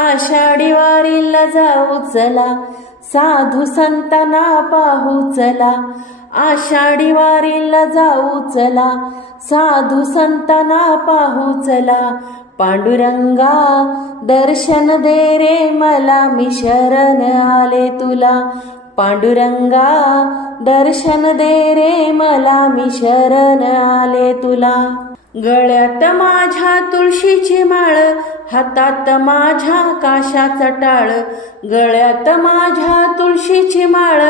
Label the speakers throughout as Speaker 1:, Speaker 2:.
Speaker 1: आषाढी वारीला जाऊ चला. साधू संतांना पाहू चला. आषाढी वारीला जाऊ चला. साधू संतांना पाहू चला. पांडुरंगा दर्शन दे रे मला मी शरण आले तुला. पांडुरंगा दर्शन दे रे मला मी शरण आले तुला. गळ्यात माझ्या तुळशीची हातात माझ्या काशाचा टाळ गळ्यात माझ्या तुळशीची माळ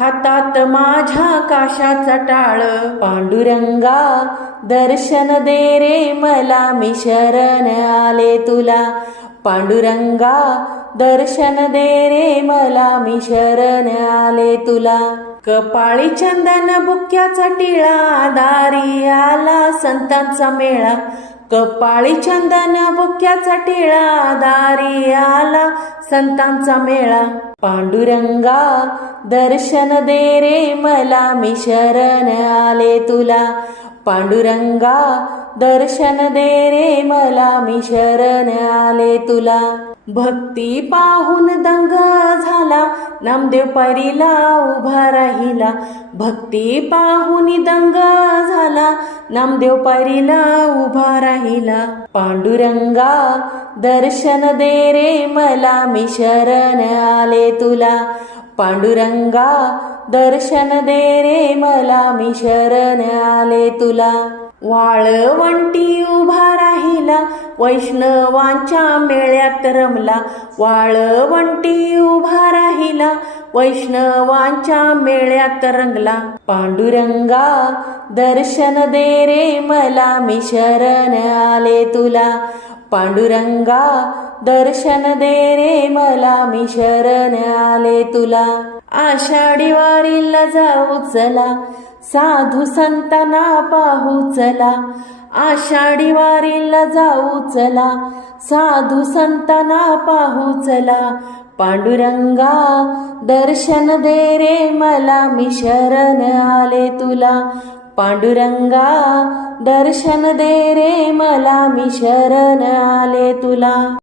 Speaker 1: हातात माझ्या काशाचा टाळ. पांडुरंगा दर्शन दे रे मला मी शरण आले तुला. पांडुरंगा दर्शन दे रे मला मी शरण आले तुला. कपाळी चंदन बुक्याचा टिळा दारी आला संतांचा मेळा. कपाळी चंदन बुक्याचा टिळा दारी आला संतांचा मेळा. पांडुरंगा दर्शन दे रे मला मी शरण आले तुला. पांडुरंगा दर्शन दे रे मला मी शरण आले तुला. भक्ती पाहून दंग झाला. नामदेव परीला उभा राहिला. भक्ती पाहून दंग झाला. नामदेव परीला उभा राहिला. पांडुरंगा दर्शन दे रे मला. मी शरण आले तुला. पांडुरंगा दर्शन दे रे मला. मी शरण आले तुला. वाळवंटी उभा राहिला वैष्णवांच्या मेळ्यात रमला. वाळवंटी उभा राहिला वैष्णवांच्या मेळ्यात रंगला. पांडुरंगा दर्शन दे रे मला मी शरण आले तुला. पांडुरंगा दर्शन दे रे मला मी शरण आले तुला. आषाढी वारीला जाऊ चला. साधू संतना पाहू चला. आषाढी वारीला जाऊ चला. साधू संतना पाहू चला. पांडुरंगा दर्शन दे रे मला मी शरण आले तुला. पांडुरंगा दर्शन दे रे मला मी शरण आले तुला.